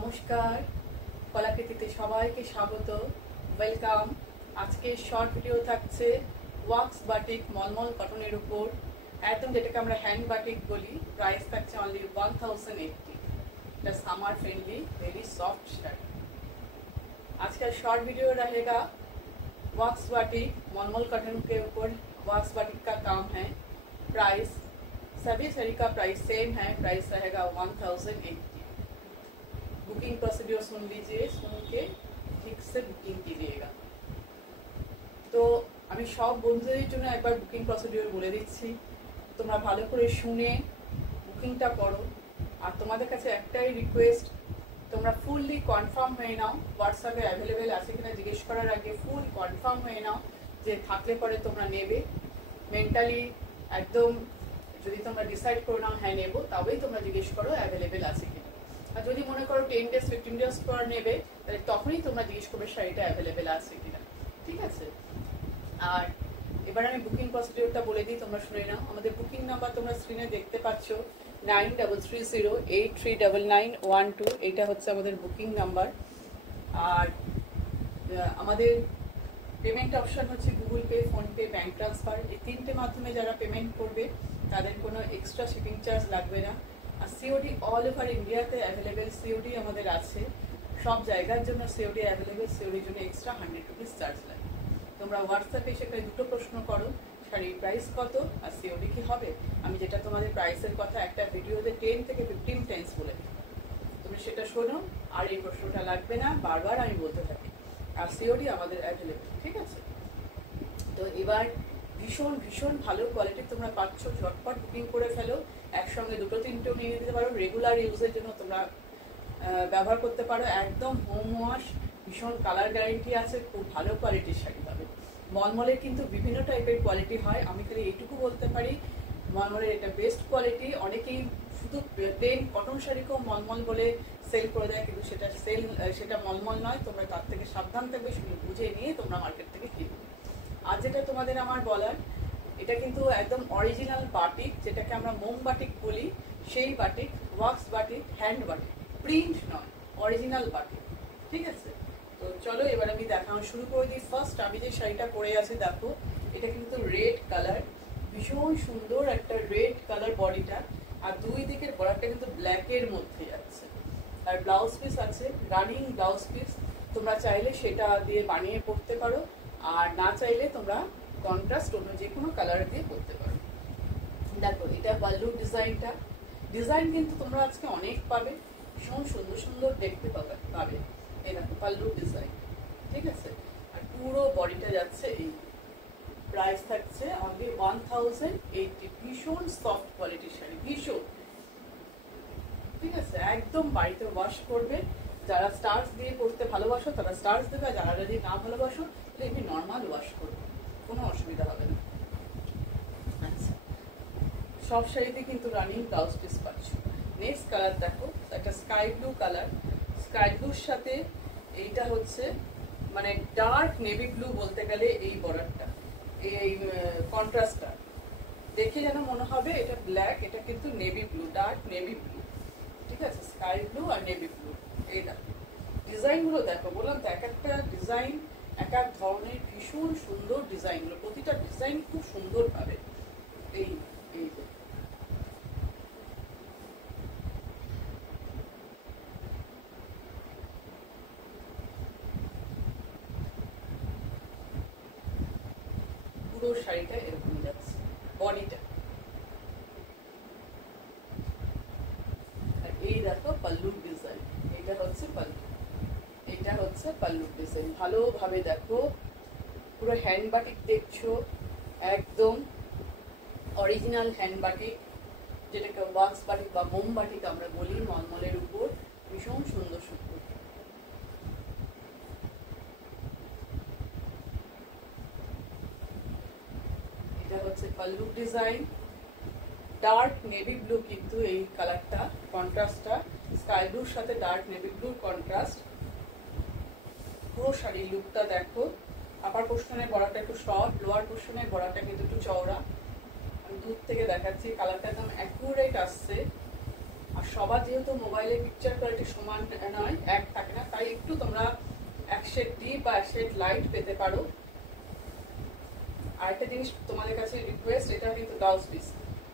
নমস্কার, কলাকৃতিতে সবাইকে স্বাগত, ওয়েলকাম। আজকে শর্ট ভিডিও থাকছে ওয়াক্স বাটিক মলমল কটনের উপর, একদম যেটাকে আমরা হ্যান্ড বাটিক বলি। প্রাইস থাকছে অনলি 1080। এটা सामर फ्रेंडली वेरी सॉफ्ट शर्ट। आज का शॉर्ट वीडियो रहेगा वॉक्स बाटिक मलमल कॉटन के ऊपर। वॉक्स बाटिक का काम है। प्राइस सभी साड़ी का प्राइस सेम है, प्राइस रहेगा 1080। बुकिंग प्रोसीड्योर सुन लीजिए, सुन के ठीक से बुकिंग कीजिएगा। तो আমি সব বন্ধুদের জন্য একবার বুকিং প্রসিডিওর বলে দিচ্ছি, তোমরা ভালো করে শুনে বুকিংটা করো। আর তোমাদের কাছে একটাই রিকোয়েস্ট, তোমরা ফুললি কনফার্ম হয়ে নাও হোয়াটসঅ্যাপে অ্যাভেলেবেল আছে কিনা জিজ্ঞেস করার আগে ফুল কনফার্ম হয়ে নাও যে থাকলে পরে তোমরা নেবে। মেন্টালি একদম যদি তোমরা ডিসাইড করে নাও হ্যাঁ নেবো, তবেই তোমরা জিজ্ঞেস করো অ্যাভেলেবেল আছে কিনা। আর যদি মনে করো 10 days 15 days পর নেবে, তাহলে তখনই তোমরা জিজ্ঞেস করবে শাড়িটা অ্যাভেলেবেল আছে কিনা। ঠিক আছে? আর এবার আমি বুকিং প্রসিডিওরটা বলে দিই, তোমরা শুনে নাও। আমাদের বুকিং নাম্বার তোমরা স্ক্রিনে দেখতে পাচ্ছ 9330839912। এটা হচ্ছে আমাদের বুকিং নাম্বার। আর আমাদের পেমেন্ট অপশন হচ্ছে Google Pay, PhonePe, bank transfer. এই তিনটে মাধ্যমে যারা পেমেন্ট করবে তাদের কোনো এক্সট্রা শিপিং চার্জ লাগবে না। আর সিওডি অল ওভার ইন্ডিয়াতে অ্যাভেলেবেল সিওডি আমাদের আছে, সব জায়গার জন্য সিওডি অ্যাভেলেবেল। সিওডির জন্য এক্সট্রা 100 রুপিস চার্জ লাগে। তোমরা হোয়াটসঅ্যাপে সেখানে দুটো প্রশ্ন করো, শাড়ির প্রাইস কত আর সিওডি কি হবে। আমি যেটা তোমাদের প্রাইসের কথা একটা ভিডিওতে 10 থেকে 15 টাইমস বলে দিই, তুমি সেটা শোনো। আর এই প্রশ্নটা লাগবে না, বারবার আমি বলতে থাকি। আর সিওডি আমাদের অ্যাভেলেবেল। ঠিক আছে? তো এবার ভীষণ ভীষণ ভালো কোয়ালিটি তোমরা পাচ্ছ। ঝটপট বুকিং করে ফেলো, একসঙ্গে দুটো তিনটেও নিয়ে নিতে পারো। রেগুলার ইউজের জন্য তোমরা ব্যবহার করতে পারো। একদম হোম ওয়াশ, ভীষণ কালার গ্যারেন্টি আছে, খুব ভালো কোয়ালিটির শাড়ি পাবে। মলমলের কিন্তু বিভিন্ন টাইপের কোয়ালিটি হয়, আমি খালি এইটুকু বলতে পারি মলমলের এটা বেস্ট কোয়ালিটি। অনেকেই শুধু প্লেন কটন শাড়িকেও মলমল বলে সেল করে দেয়, কিন্তু সেটা মলমল নয়। তোমরা তার থেকে সাবধান থাকবে, সেগুলো বুঝে নিয়ে তোমরা মার্কেট থেকে কিনবে। আর যেটা তোমাদের আমার বলার, এটা কিন্তু একদম অরিজিনাল বাটিক, যেটাকে আমরা মোম বাটিক বলি, সেই batik, wax batik, hand batik, print নয়, অরিজিনাল বাটিক। ঠিক আছে? তো চলো এবার আমি দেখানো শুরু করে দিই। ফার্স্ট আমি যে শাড়িটা পরে আছি দেখো, এটা কিন্তু রেড কালার, ভীষণ সুন্দর একটা রেড কালার বডিটা। আর দুই দিকের বর্ডারটা কিন্তু ব্ল্যাকের মধ্যে যাচ্ছে। আর ব্লাউজ পিস আছে, রানিং ব্লাউজ পিস। তোমরা চাইলে সেটা দিয়ে বানিয়ে পরতে পারো, আর না চাইলে তোমরা কন্ট্রাস্ট অন্য যে কোনো কালার দিয়ে পরতে পারো। দেখো এটা পাল্লু ডিজাইনটা, ডিজাইন কিন্তু তোমরা আজকে অনেক পাবে, ভীষণ সুন্দর সুন্দর দেখতে পাবে। এই দেখো পাল্লু ডিজাইন। ঠিক আছে? আর পুরো বডিটা যাচ্ছে এই। প্রাইস থাকছে অনলি 1080। ভীষণ সফট কোয়ালিটির শাড়ি, ভীষণ। ঠিক আছে? একদম বাড়িতে ওয়াশ করবে। যারা স্টার্স দিয়ে পরতে ভালোবাসো তারা স্টার্স দেবে, আর যারা যদি না ভালোবাসো তাহলে এমনি নর্মাল ওয়াশ করবে, কোনো অসুবিধা হবে না। আচ্ছা, সব শাড়িতে কিন্তু রানিং ব্লাউজ পিস পাচ্ছ। নেক্সট কালার দেখো, একটা স্কাই ব্লু কালার। স্কাই ব্লুর সাথে এইটা হচ্ছে মানে ডার্ক নেভি ব্লু বলতে গেলে। এই বর্ডারটা, এই কন্ট্রাস্টটা দেখে যেন মনে হবে এটা ব্ল্যাক, এটা কিন্তু navy blue, dark navy blue. ঠিক আছে? স্কাই ব্লু আর নেভি ব্লু। এই দেখো ডিজাইনগুলো দেখো, বললাম তো এক একটা ডিজাইন এক এক ধরনের, ভীষণ সুন্দর ডিজাইনগুলো, প্রতিটা ডিজাইন খুব সুন্দর পাবে। এই এই পুরো শাড়িটা এরকম যাচ্ছে বডিটা। আর এই দেখো পাল্লুর ডিজাইন, এটা হচ্ছে পাল্লু, এটা হচ্ছে পাল্লুর ডিজাইন। ভালোভাবে দেখো, পুরো হ্যান্ড বাটিক দেখছো, একদম অরিজিনাল হ্যান্ড বাটিক, যেটাকে ওয়াক্স বাটিক বা মোম বাটিক আমরা বলি। মলমলের উপর ভীষণ সুন্দর সুন্দর। এটা হচ্ছে pallu design, dark navy blue কিন্তু এই কালারটা, কন্ট্রাস্টটা স্কাই ব্লুর সাথে ডার্ক নেভি ব্লুর কন্ট্রাস্ট। পুরো শাড়ির লুকটা দেখো। আপার পোর্শনের গলাটা একটু শর্ট, লোয়ার পোর্শনের গলাটা কিন্তু একটু চওড়া। আমি দূর থেকে দেখাচ্ছি, কালারটা একদম অ্যাকুরেট আসছে। আর সবার যেহেতু মোবাইলে পিকচার কোয়ালিটি সমান নয়, এক থাকে না, তাই একটু তোমরা এক শেড ডিপ বা এক শেড লাইট পেতে পারো। আরেকটা জিনিস তোমাদের কাছে রিকোয়েস্ট, এটা কিন্তু blouse piece,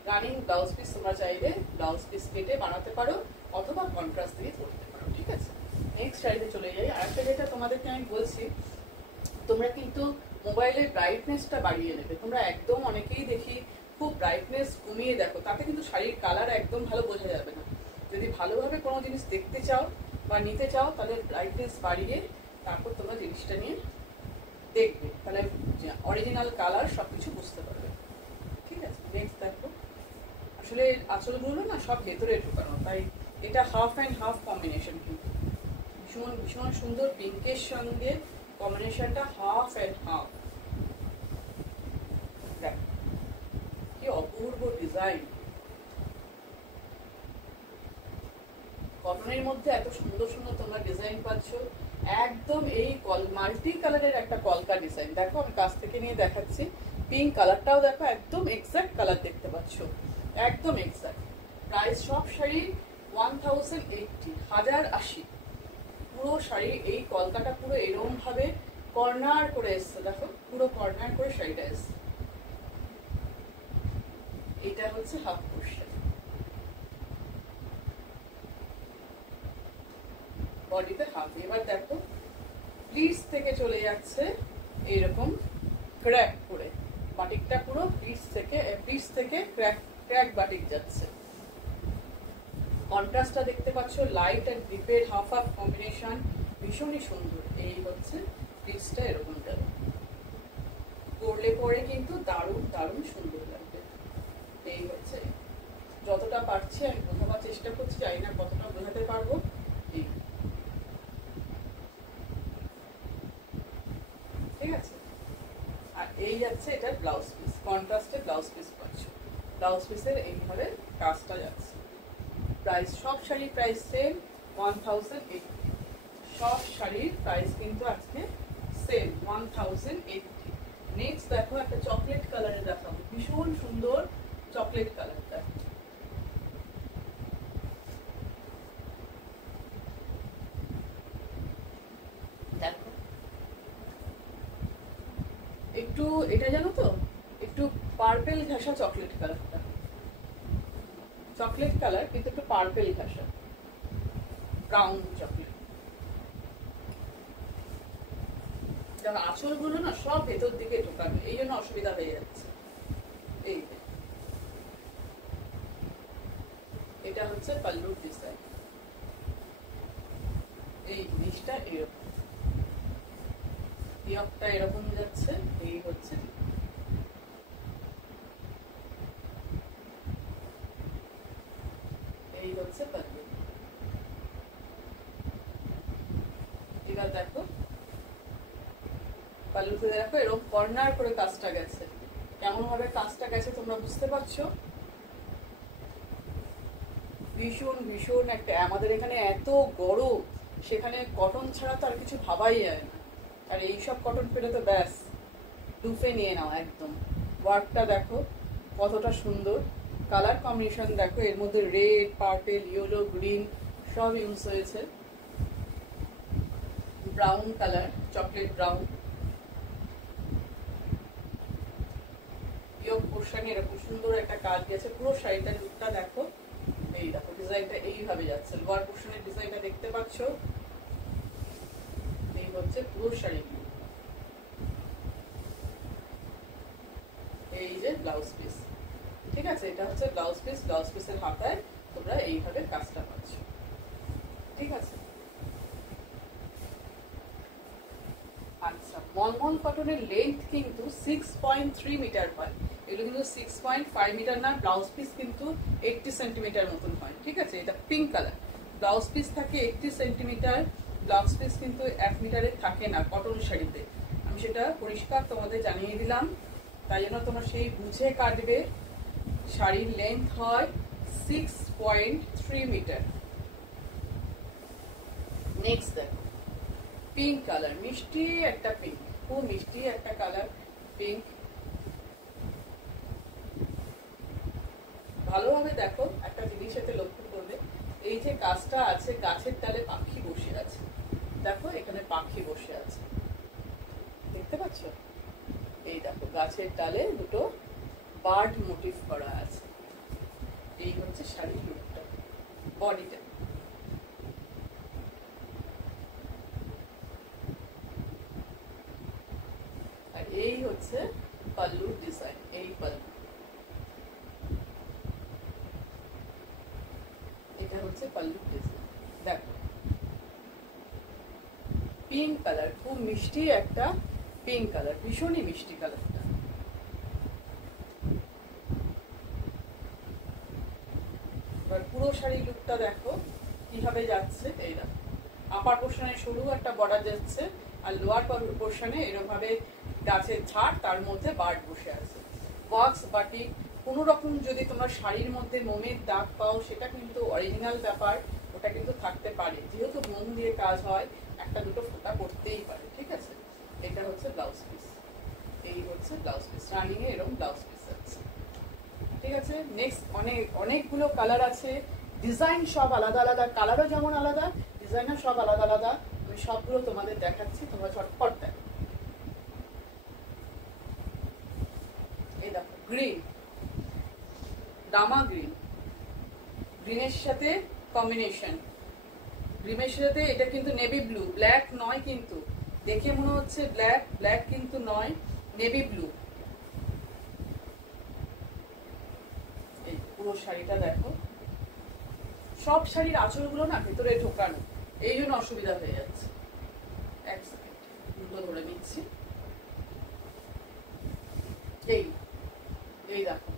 running blouse piece, তোমরা চাইলে ব্লাউজ পিস কেটে বানাতে পারো অথবা কন্ট্রাস্ট দিয়ে করতে পারো, ঠিক আছে। নেক্সট শাড়িতে চলে যাই। আরেকটা যেটা তোমাদেরকে আমি বলছি, তোমরা কিন্তু মোবাইলের ব্রাইটনেসটা বাড়িয়ে নেবে। তোমরা একদম অনেকেই দেখি খুব ব্রাইটনেস কমিয়ে দেখো, তাতে কিন্তু শাড়ির কালার একদম ভালো বোঝা যাবে না। যদি ভালোভাবে কোনো জিনিস দেখতে চাও বা নিতে চাও, তাহলে ব্রাইটনেস বাড়িয়ে তারপর তোমরা জিনিসটা নিয়ে দেখবে, তাহলে অরিজিনাল কালার সবকিছু বুঝতে পারবে, ঠিক আছে। নেক্সট দেখো, আসলে আঁচলগুলো না সব ভেতরে ঢোকানো, তাই এটা হাফ অ্যান্ড হাফ কম্বিনেশন, কিন্তু ভীষণ ভীষণ সুন্দর পিঙ্কের সঙ্গে কম্বিনেশনটা হাফ অ্যান্ড হাফ। দেখ কি অপূর্ব ডিজাইন, কটনের মধ্যে এত সুন্দর সুন্দর তোমরা ডিজাইন পাচ্ছ। একদম এই মাল্টি কালারের একটা কলকা ডিজাইন, দেখো আমি কাছ থেকে নিয়ে দেখাচ্ছি। পিঙ্ক কালারটাও দেখো, একদম এক্সাক্ট কালার দেখতে পাচ্ছ, একদম এক্সাক্ট। প্রাইস সব শাড়ি 1080, 1080। পুরো শাড়ি এই কলকাটা পুরো এরকম ভাবে কর্নার করে এসছে, দেখো পুরো কর্নার করে শাড়িটা এসছে। এটা হচ্ছে হাফ পোর্শন, বডিতে হাফ। এবার দেখো প্লিজ থেকে চলে যাচ্ছে এইরকম ক্র্যাক করে, বাটিকটা পুরো প্লিজ থেকে ক্র্যাক বাটিক যাচ্ছে। কন্ট্রাস্টটা দেখতে পাচ্ছ, লাইট অ্যান্ড ডিপের হাফ হাফ কম্বিনেশন, ভীষণই সুন্দর। এই হচ্ছে প্লিজটা এরকম যাবে, করলে পরে কিন্তু দারুণ দারুণ সুন্দর লাগবে। এই হচ্ছে, যতটা পারছি আমি বোঝাবার চেষ্টা করছি, জানি না কতটা বোঝাতে পারবো। ঠিক আছে, আর এই যাচ্ছে এটা ব্লাউজ পিস, কন্ট্রাস্টে ব্লাউজ পিস পাচ্ছ। ব্লাউজ পিসের এইভাবে কাজটা যাচ্ছে। প্রাইস সব শাড়ির প্রাইস সেম 1080, সব শাড়ির প্রাইস কিন্তু আজকে সেম 1080। নেক্সট দেখো একটা চকলেট কালারে দেখাবো, ভীষণ সুন্দর চকলেট কালারটা। দেখো একটু এটা জানো তো, একটু পার্পেল ঘাসা চকলেট কালারটা, চকলেট কালার কিন্তু একটু পার্পেল ঘাসা, ব্রাউন চকলেট। আঁচলগুলো না সব ভেতর দিকে ঢোকানো, এই জন্য অসুবিধা হয়ে যাচ্ছে। এই এটা হচ্ছে পাল্লুর ডিজাইন, এই জিনিসটা এরকম, ইয়কটা এরকম যাচ্ছে। এই হচ্ছে পাল্লু। এবার দেখো পাল্লুতে দেখো এরকম কর্নার করে কাজটা গেছে, কেমন ভাবে কাজটা গেছে তোমরা বুঝতে পারছো। ভীষণ ভীষণ একটা, আমাদের এখানে এত গরম, সেখানে কটন ছাড়া তো আর কিছু ভাবাই যায় না, আর এইসব কটন পেলে তো ব্যাস ডুফে নিয়ে নাও একদম। ওয়ার্কটা দেখো কতটা সুন্দর, কালার কম্বিনেশন দেখো, এর মধ্যে রেড, পার্পেল, ইয়েলো, গ্রিন সব ইউজ হয়েছে, brown colour, chocolate brown. Yolk পোর্শনে এরকম সুন্দর একটা কাজ গেছে, পুরো শাড়িটার লুকটা দেখো। এই দেখো ডিজাইনটা এইভাবে যাচ্ছে, লোয়ার পোর্শনের ডিজাইনটা দেখতে পাচ্ছ। এই হচ্ছে পুরো শাড়ি, এই যে ব্লাউজ পিস, ঠিক আছে। এটা হচ্ছে ব্লাউজ পিস, ব্লাউজ পিসের হাতায় তোমরা এইভাবে কাজটা পাচ্ছ, ঠিক আছে। আচ্ছা, মলমল কটনের লেন্থ কিন্তু 6.3 মিটার হয়, এগুলো কিন্তু 6.5 মিটার না। ব্লাউজ পিস কিন্তু 80 সেন্টিমিটার মতন হয়, ঠিক আছে। এটা পিঙ্ক কালার, ব্লাউজ পিস থাকে 80 সেন্টিমিটার, ব্লাউজ পিস কিন্তু 1 মিটারে থাকে না কটন শাড়িতে। আমি সেটা পরিষ্কার তোমাদের জানিয়ে দিলাম, তাই জন্য তোমরা সেই বুঝে কাটবে। শাড়ির লেন্থ হয় 6.3 মিটার। নেক্সট দেখো পিঙ্ক কালার, মিষ্টি একটা পিঙ্ক, খুব মিষ্টি একটা কালার পিঙ্ক। ভালোভাবে দেখো, একটা জিনিস এতে লক্ষ্য করবে, এই যে গাছটা আছে, গাছের ডালে পাখি বসে আছে, দেখো এখানে পাখি বসে আছে, দেখতে পাচ্ছ? এই দেখো গাছের ডালে দুটো বার্ড মোটিভ করা আছে। এই হচ্ছে শাড়ির লুকটা, বডিটা। আর এই হচ্ছে পাল্লুর ডিজাইন, এই পাল্লু, এটা হচ্ছে পাল্লুর ডিজাইন। দেখো পিঙ্ক কালার, খুব মিষ্টি একটা পিঙ্ক কালার, ভীষণই মিষ্টি কালারটা। এবার পুরো শাড়ি লুকটা দেখো কিভাবে যাচ্ছে। এই দেখো আপার পোর্শনে সরু একটা বর্ডার যাচ্ছে, আর লোয়ার পোর্শনে এরকম ভাবে গাছের ঝাড়, তার মধ্যে বার্ড বসে আছে। ওয়াক্স বাটিক কোনো রকম যদি তোমরা শাড়ির মধ্যে মোমের দাগ পাও, সেটা কিন্তু অরিজিনাল ব্যাপার, ওটা কিন্তু থাকতে পারে। যেহেতু মোম দিয়ে কাজ হয়, একটা দুটো ফোঁটা করতেই পারে, ঠিক আছে? এটা হচ্ছে ব্লাউজ পিস, এই হচ্ছে ব্লাউজ পিস, রানিং এ এরকম ব্লাউজ পিস আছে, ঠিক আছে? নেক্সট অনেকগুলো কালার আছে, ডিজাইন সব আলাদা আলাদা, কালারও যেমন আলাদা, ডিজাইনও সব আলাদা আলাদা। আমি সবগুলো তোমাদের দেখাচ্ছি, তোমরা ঝটপট দেখো। এই দেখো গ্রিন, ডামা গ্রিন, গ্রিনের সাথে কম্বিনেশন, গ্রিনের সাথে এটা কিন্তু নেভি ব্লু, ব্ল্যাক নয় কিন্তু, দেখে মনে হচ্ছে ব্ল্যাক, ব্ল্যাক কিন্তু নয়, নেভি ব্লু। এই পুরো শাড়িটা দেখো, সব শাড়ির আঁচলগুলো না ভেতরে ঢোকানো, এই জন্য অসুবিধা হয়ে যাচ্ছে। এক সেকেন্ড, দুটো ধরে নিচ্ছি। এই এই দেখো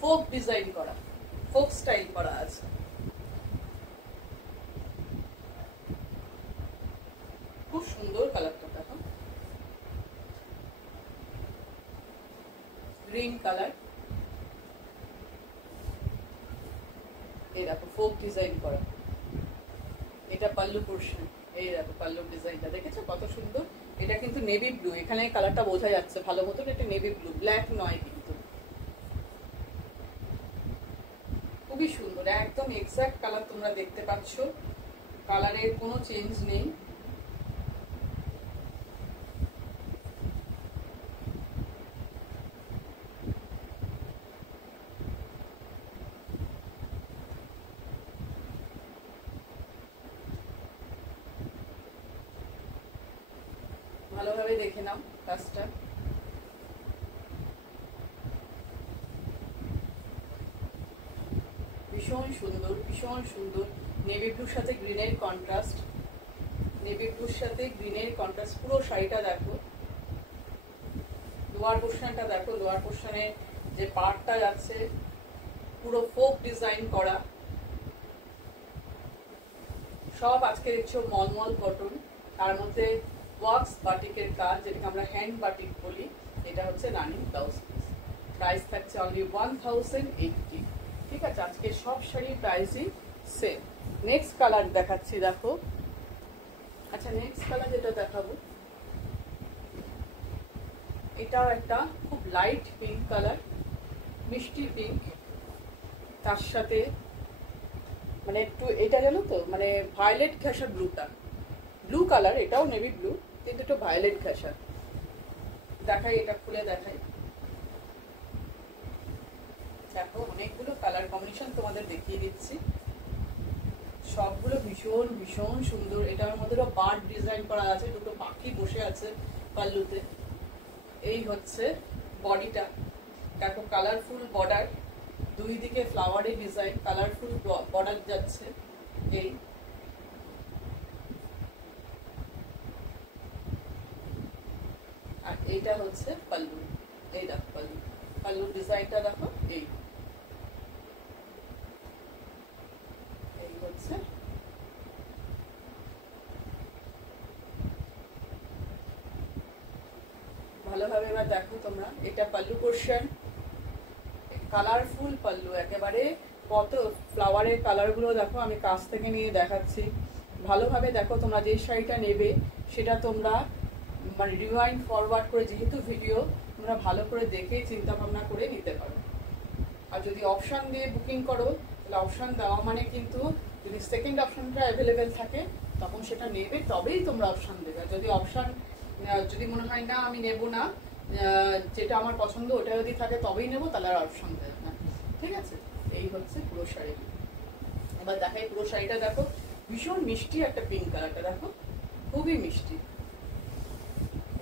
ফোক ডিজাইন করা, ফোক স্টাইল করা আছে। খুব সুন্দর কালারটা দেখো, গ্রিন কালার। এই দেখো ফোক ডিজাইন করা, এটা পাল্লু পোর্শন। এই দেখো পাল্লুর ডিজাইনটা দেখেছো কত সুন্দর। এটা কিন্তু নেভি ব্লু, এখানে কালারটা বোঝা যাচ্ছে ভালো মতন, এটা নেভি ব্লু, ব্ল্যাক নয় কিন্তু। খুবই সুন্দর, একদম এক্সাক্ট কালার তোমরা দেখতে পাচ্ছ, কালারের কোনো চেঞ্জ নেই। ভালোভাবে দেখে নাও কাজটা। ভীষণ সুন্দর, ভীষণ সুন্দর। নেভি ব্লুর সাথে গ্রিনের কন্ট্রাস্ট, নেভি ব্লুর সাথে গ্রিনের কন্ট্রাস্ট। পুরো শাড়িটা দেখো, লোয়ার পোর্শনটা দেখো, লোয়ার পোর্শনে যে পার্টটা যাচ্ছে পুরো ফোক ডিজাইন করা। সব আজকে দেখছো মলমল কটন, তার মধ্যে ওয়াক্স বাটিকের কাজ, যেটাকে আমরা হ্যান্ড বাটিক বলি। এটা হচ্ছে রানিং ব্লাউজ পিস। প্রাইস থাকছে অনলি 1080। ঠিক আছে, আজকে সব শাড়ির প্রাইসই সেম। নেক্সট কালার দেখাচ্ছি দেখো। আচ্ছা নেক্সট কালার যেটা দেখাবো, এটাও একটা খুব লাইট পিঙ্ক কালার, মিষ্টি পিঙ্ক, তার সাথে মানে একটু এটা জানো তো মানে ভায়োলেট ঘেঁষা ব্লুটা, ব্লু কালার, এটাও নেভি ব্লু কিন্তু একটু ভায়োলেট ঘেঁষা। দেখাই, এটা খুলে দেখাই। দেখো অনেকগুলো কালার কম্বিনেশন তোমাদের দেখিয়ে দিচ্ছি, সবগুলো ভীষণ ভীষণ সুন্দর। এটার মধ্যে বার্ড ডিজাইন করা আছে, দুটো পাখি বসে আছে পাল্লুতে। এই হচ্ছে বডিটা, দেখো কালারফুল বর্ডার, দুই দিকে ফ্লাওয়ারের ডিজাইন, কালারফুল বর্ডার যাচ্ছে। এই আর এইটা হচ্ছে পাল্লু। এই দেখো পাল্লু, পাল্লুর ডিজাইনটা দেখো। এই এই হচ্ছে ভালোভাবে এবার দেখো তোমরা, এটা পাল্লু পোর্শন, কালারফুল পাল্লু একেবারে। কত ফ্লাওয়ারের কালারগুলো দেখো, আমি কাছ থেকে নিয়ে দেখাচ্ছি। ভালোভাবে দেখো, তোমরা যে শাড়িটা নেবে সেটা তোমরা মানে রিওয়াইন্ড ফরওয়ার্ড করে, যেহেতু ভিডিও, তোমরা ভালো করে দেখে চিন্তা ভাবনা করে নিতে পারো। আর যদি অপশন দিয়ে বুকিং করো, অপশন দেওয়া মানে কিন্তু যদি সেকেন্ড অপশনটা অ্যাভেলেবেল থাকে তখন সেটা নেবে, তবেই তোমরা অপশন দেবে। যদি অপশন যদি মনে হয় না আমি নেব না, যেটা আমার পছন্দ ওটা যদি থাকে তবেই নেব, তাহলে আর অপশন দেবে না। ঠিক আছে, এই হচ্ছে পুরো শাড়ি। এবার দেখাই পুরো শাড়িটা। দেখো ভীষণ মিষ্টি একটা পিঙ্ক কালারটা, দেখো খুবই মিষ্টি।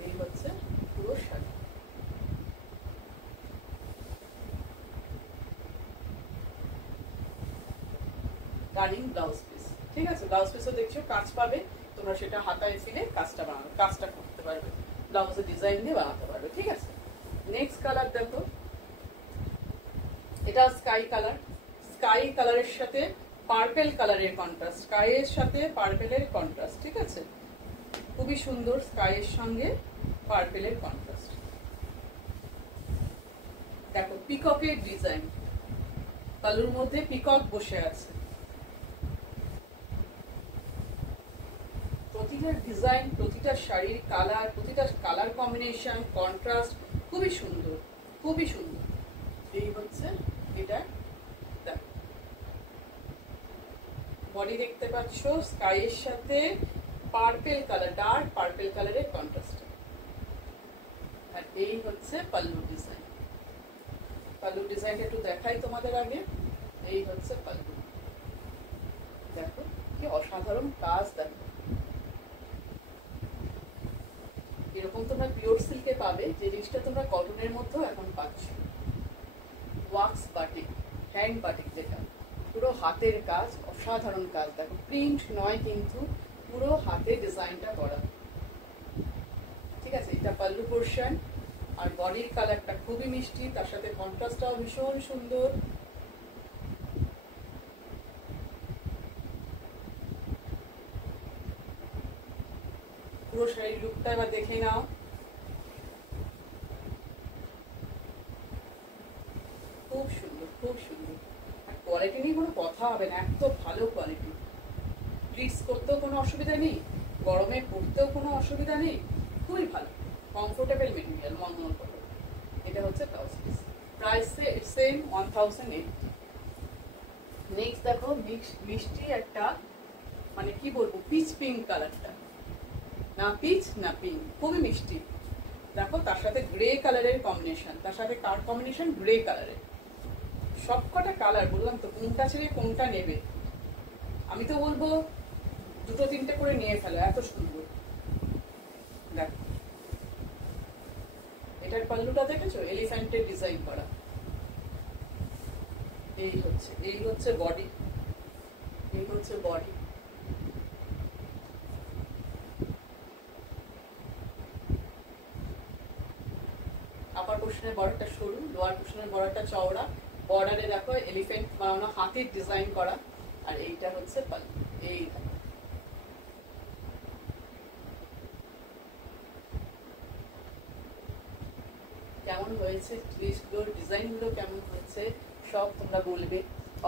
এই হচ্ছে পুরো শাড়ি। Running blouse piece. ঠিক আছে, ব্লাউজ পিসও দেখছো কাজ পাবে, তোমরা সেটা হাতায় ফিরে কাজটা করতে পারবে, ব্লাউজের ডিজাইন দিয়ে বানাতে পারবে। ঠিক আছে, নেক্সট কালার দেখো, এটা স্কাই কালার। স্কাই কালারের সাথে পার্পেল কালারের কন্ট্রাস্ট, স্কাইয়ের সাথে পার্পেলের কন্ট্রাস্ট। ঠিক আছে, খুবই সুন্দর স্কাইয়ের সঙ্গে পার্পেলের কন্ট্রাস্ট। দেখো পিককের ডিজাইন, কালুর মধ্যে পিকক বসে আছে। প্রতিটা ডিজাইন, প্রতিটা শাড়ির কালার, প্রতিটা কালার কম্বিনেশন, কন্ট্রাস্ট খুবই সুন্দর, খুবই সুন্দর। এই হচ্ছে এটা। বডি দেখতে পাচ্ছ স্কাইয়ের সাথে পার্পেল কালার, ডার্ক পার্পেল কালারের কন্ট্রাস্ট। আর এই হচ্ছে পাল্লু ডিজাইন। পাল্লু ডিজাইনটা একটু দেখাই তোমাদের আগে। এই হচ্ছে পাল্লু, দেখো কি অসাধারণ কাজ। দেখো এরকম তোমরা পিওর সিল্কে পাবে, যে জিনিসটা তোমরা কটনের মধ্যেও এখন পাচ্ছ। ওয়াক্স বাটিক, হ্যান্ড বাটিক, যেটা পুরো হাতের কাজ, অসাধারণ কাজ। দেখো প্রিন্ট নয় কিন্তু পুরো হাতে ডিজাইনটা করা। ঠিক আছে, এটা পাল্লু পোর্শন। আর বডির কালারটা খুবই মিষ্টি, তার সাথে কন্ট্রাস্টটাও ভীষণ সুন্দর। পুরো শাড়ির লুকটা এবার দেখে নাও। খুব সুন্দর, খুব সুন্দর। আর কোয়ালিটি নিয়ে কোনো কথা হবে না, এত ভালো কোয়ালিটি। প্লিটস করতেও কোনো অসুবিধা নেই, গরমে পরতেও কোনো অসুবিধা নেই, খুবই ভালো কমফোর্টেবল মেটেরিয়াল, মনে করো। এটা হচ্ছে blouse piece, price same 1080। Next দেখো মিষ্টি একটা, মানে কি বলবো, পিচ পিঙ্ক কালারটা, না পিচ না পিঙ্ক, খুবই মিষ্টি। দেখো তার সাথে গ্রে কালারের কম্বিনেশন, তার সাথে কার কম্বিনেশন গ্রে কালারের। সবকটা কালার বললাম তো, কোনটা ছেড়ে কোনটা নেবে। আমি তো বলবো দুটো তিনটে করে নিয়ে ফেলো, এত সুন্দর। দেখো এটার পাল্লুটা দেখেছো, এলিফ্যান্টের ডিজাইন করা। এই হচ্ছে বডি, এই হচ্ছে বডি। আপার পোর্শনের বর্ডারটা সরু, লোয়ার পোর্শনের বর্ডারটা চওড়া। বর্ডারে দেখো এলিফ্যান্ট বানানো, হাতির ডিজাইন করা। আর এইটা হচ্ছে পাল্লু। এই কেমন হয়েছে, জিনিসগুলোর ডিজাইনগুলো কেমন হয়েছে সব তোমরা বলবে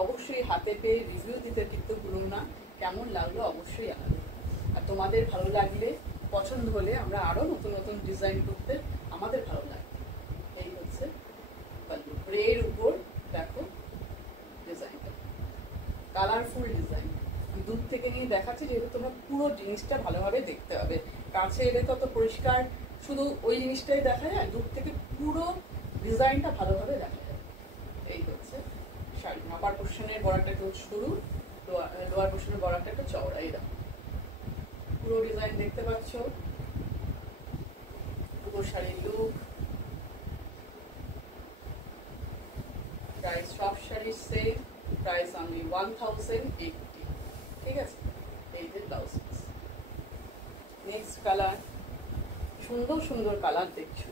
অবশ্যই। হাতে পেয়ে রিভিউ দিতে কিন্তু ভুলো না, কেমন লাগলো অবশ্যই জানাবে। আর তোমাদের ভালো লাগলে, পছন্দ হলে আমরা আরো নতুন নতুন ডিজাইন করতে আমাদের ভালো লাগবে। এই হচ্ছে পাল্লু, গ্রের উপর দেখো ডিজাইনটা, কালারফুল ডিজাইন। দূর থেকে নিয়ে দেখাচ্ছি যেহেতু তোমরা পুরো জিনিসটা ভালোভাবে দেখতে হবে। কাছে এলে তত পরিষ্কার শুধু ওই জিনিসটাই দেখা যায়, দূর থেকে পুরো ডিজাইনটা ভালোভাবে দেখা যায়। এই হচ্ছে শাড়ি। আপার পোর্শনের বর্ডারটা একটু সরু, লোয়ার পোর্শনের বর্ডারটা একটু চওড়া। এই দেখো পুরো ডিজাইন দেখতে পাচ্ছ, পুরো শাড়ির লুক। প্রাইস সব শাড়ির সেম, প্রাইস অনলি 1080। ঠিক আছে, এই যে ব্লাউজ পিস। নেক্সট কালার, সুন্দর সুন্দর কালার দেখছো।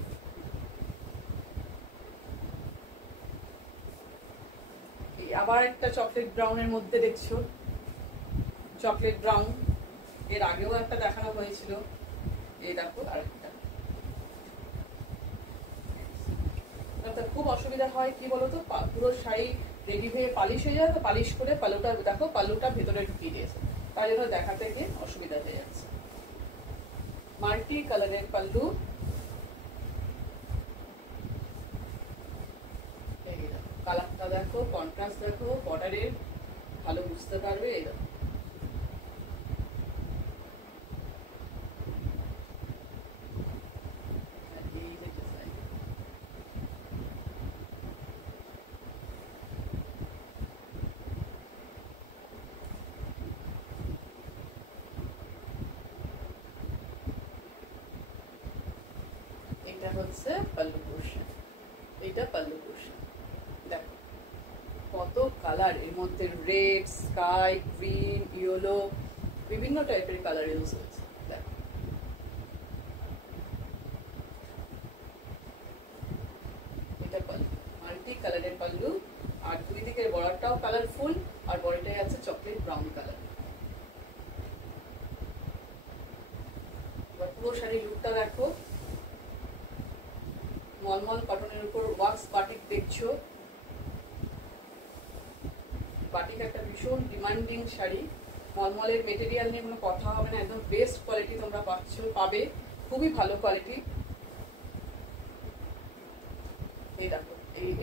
আবার একটা চকলেট ব্রাউনের মধ্যে দেখছো, চকলেট ব্রাউন। এর আগেও একটা দেখানো হয়েছিল, এই দেখো আরেকটা। খুব অসুবিধা হয় কি বলতো, পুরো শাড়ি রেডি হয়ে পালিশ হয়ে যায়, তো পালিশ করে পাল্লুটা দেখো, পাল্লুটা ভেতরে ঢুকিয়ে দিয়েছে, তাই জন্য দেখাতে গিয়ে অসুবিধা হয়ে যাচ্ছে। মাল্টি কালারের পাল্লু। কালারটা দেখো, কন্ট্রাস্ট দেখো, বর্ডারের ভালো বুঝতে পারবে। এরকম এটা হচ্ছে পাল্লু পোর্শন, এটা পাল্লু পোর্শন। দেখো কত কালার এর মধ্যে, রেড, স্কাই, গ্রিন, ইয়েলো, বিভিন্ন টাইপের কালার ইউজ হয়েছে। দেখো এটা পাল্লু, মাল্টি কালারের পাল্লু, আর দুই দিকের বর্ডারটাও কালারফুল, আর বডিটাই আছে চকলেট ব্রাউন কালার। এবার পুরো শাড়ির লুকটা দেখো। মলমল কটনের উপর ওয়াক্স বাটিক দেখছো। বাটিক একটা ভীষণ ডিমান্ডিং শাড়ি, মলমলের মেটেরিয়াল নিয়ে কোনো কথা হবে না, একদম বেস্ট কোয়ালিটি তোমরা পাবে, খুবই ভালো কোয়ালিটি। এই দেখো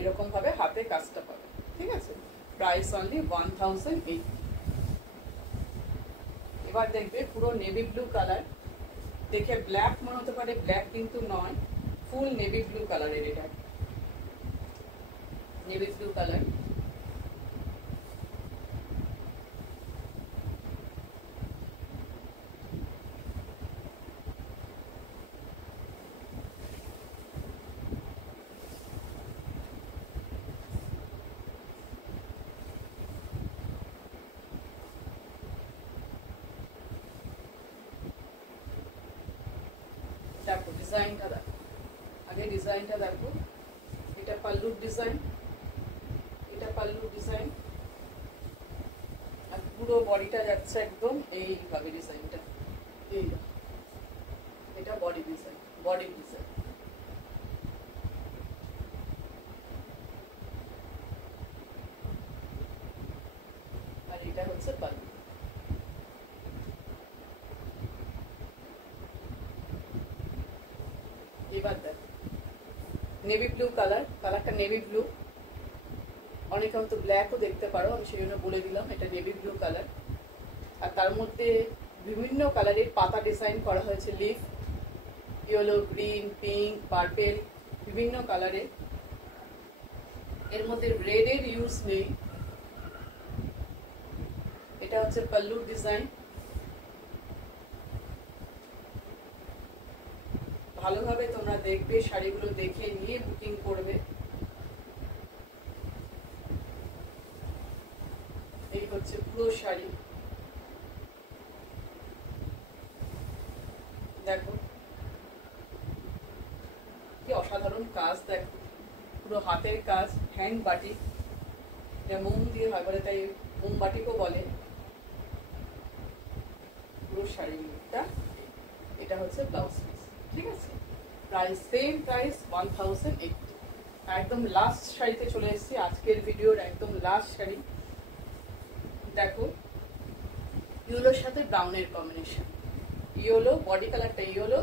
এরকম ভাবে হাতে কাজটা পাবে, ঠিক আছে। Price only 1080। এবার দেখবে পুরো নেভি ব্লু কালার, দেখে ব্ল্যাক মনে হতে পারে, ব্ল্যাক কিন্তু নয়, ফুল নেভি ব্লু কালারের। এটা নেভি ব্লু কালার, দেখো ডিজাইনটা দেখো, আগে ডিজাইনটা দেখো। এটা পাল্লুর ডিজাইন, এটা পাল্লুর ডিজাইন, আর পুরো বডিটা যাচ্ছে একদম এইভাবে ডিজাইনটা। এই এটা বডি ডিজাইন, বডি ডিজাইন। আর এটা হচ্ছে পাল্লু। এবার দেখো নেভি ব্লু কালার, কালারটা নেভি ব্লু, অনেকে হয়তো ব্ল্যাকও দেখতে পারো, আমি সেই জন্য বলে দিলাম এটা নেভি ব্লু কালার। আর তার মধ্যে বিভিন্ন কালারের পাতা ডিজাইন করা হয়েছে, leaf, yellow, green, pink, purple, বিভিন্ন কালারের। এর মধ্যে রেডের ইউজ নেই। এটা হচ্ছে পাল্লুর ডিজাইন। ভালোভাবে তোমরা দেখবে, শাড়িগুলো দেখে নিয়ে বুকিং করবে। এই হচ্ছে পুরো শাড়ি, দেখো কি অসাধারণ কাজ। দেখো পুরো হাতের কাজ, হ্যান্ড বাটিক, এটা মোম দিয়ে হয় বলে তাই মোমবাটিকও বলে। পুরো শাড়ির লুকটা, এটা হচ্ছে ব্লাউজ পিস, ঠিক আছে। Price same price 1080। একদম লাস্ট শাড়িতে চলে এসেছি, আজকের ভিডিওর একদম লাস্ট শাড়ি। দেখো ইয়েলোর সাথে ব্রাউনের কম্বিনেশন, ইয়েলো বডি কালারটা ইয়েলো,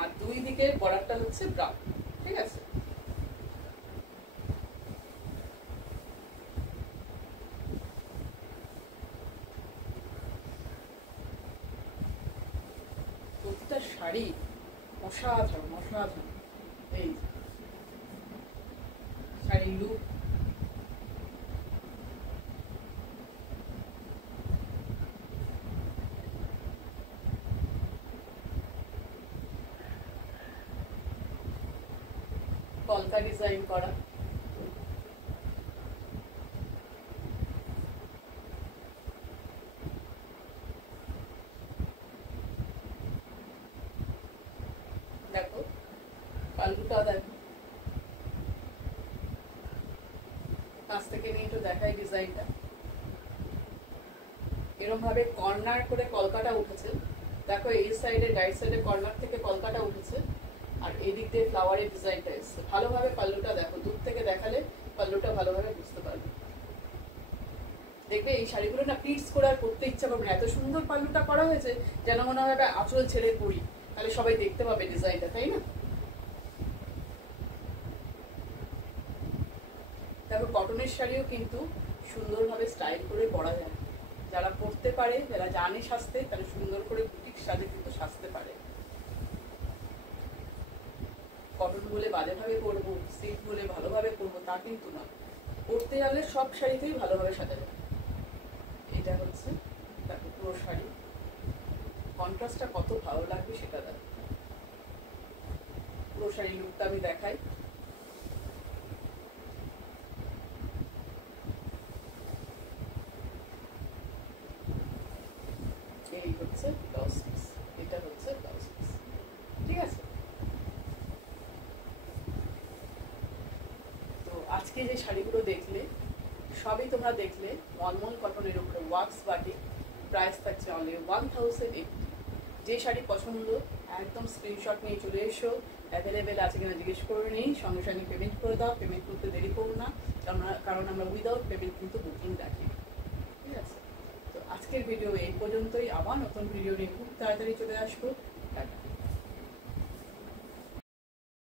আর দুই দিকের বর্ডারটা হচ্ছে ব্রাউন, ঠিক আছে। প্রতিটা শাড়ি অসাধারণ অসাধারণ। এই শাড়ির লুক, কলকা ডিজাইন করা, দেখো পাল্লুটা দেখো, কাছ থেকে নিয়ে একটু দেখাই ডিজাইনটা। এরকম ভাবে কর্নার করে কলকাটা উঠেছে, দেখো এই সাইডে রাইট সাইডে কর্নার থেকে কলকাটা উঠেছে, আর এদিক দিয়ে ফ্লাওয়ারের ডিজাইনটা এসছে। ভালোভাবে পাল্লুটা দেখো, দূর থেকে দেখালে পাল্লুটা ভালোভাবে বুঝতে পারবে। দেখবে এই শাড়িগুলো না প্লিটস করে আর পরতে ইচ্ছা করবে না, এত সুন্দর পাল্লুটা করা হয়েছে যেন মনে হবে আঁচল ছেড়ে পরি, তাহলে সবাই দেখতে পাবে ডিজাইনটা, তাই না। দেখো কটনের শাড়িও কিন্তু সুন্দরভাবে স্টাইল করে পরা যায়। যারা পড়তে পারে, যারা জানে সাজতে, তারা সুন্দর করে বুটিক সাজে কিন্তু সাজতে পারে। কটন বলে বাজেভাবে পরবো, সিল্ক বলে ভালোভাবে পরবো তা কিন্তু নয়। পরতে জানলে সব শাড়িতেই ভালোভাবে সাজা যায়। এটা হচ্ছে তারপর পুরো শাড়ি, কন্ট্রাস্টটা কত ভালো লাগবে সেটা দেখ। পুরো শাড়ির লুকটা আমি দেখাই। এই হচ্ছে ব্লাউজ পিস, এটা হচ্ছে ব্লাউজ পিস, ঠিক আছে। তো আজকে যে শাড়িগুলো দেখলে সবই তোমরা দেখলে মলমল কটনের উপরে ওয়াক্স বাটিক, প্রাইস থাকছে অনলি 1080। যে শাড়ি পছন্দ একদম স্ক্রিনশট নিয়ে চলে এসো, অ্যাভেলেবেল আছে কিনা জিজ্ঞেস করে নিই, সঙ্গে সঙ্গে পেমেন্ট করে দাও। পেমেন্ট করতে দেরি করো না, কারণ আমরা উইদাউট পেমেন্ট কিন্তু বুকিং রাখি, ঠিক আছে। তো আজকের ভিডিও এই পর্যন্তই। আবার নতুন ভিডিও নিয়ে খুব তাড়াতাড়ি চলে আসবো।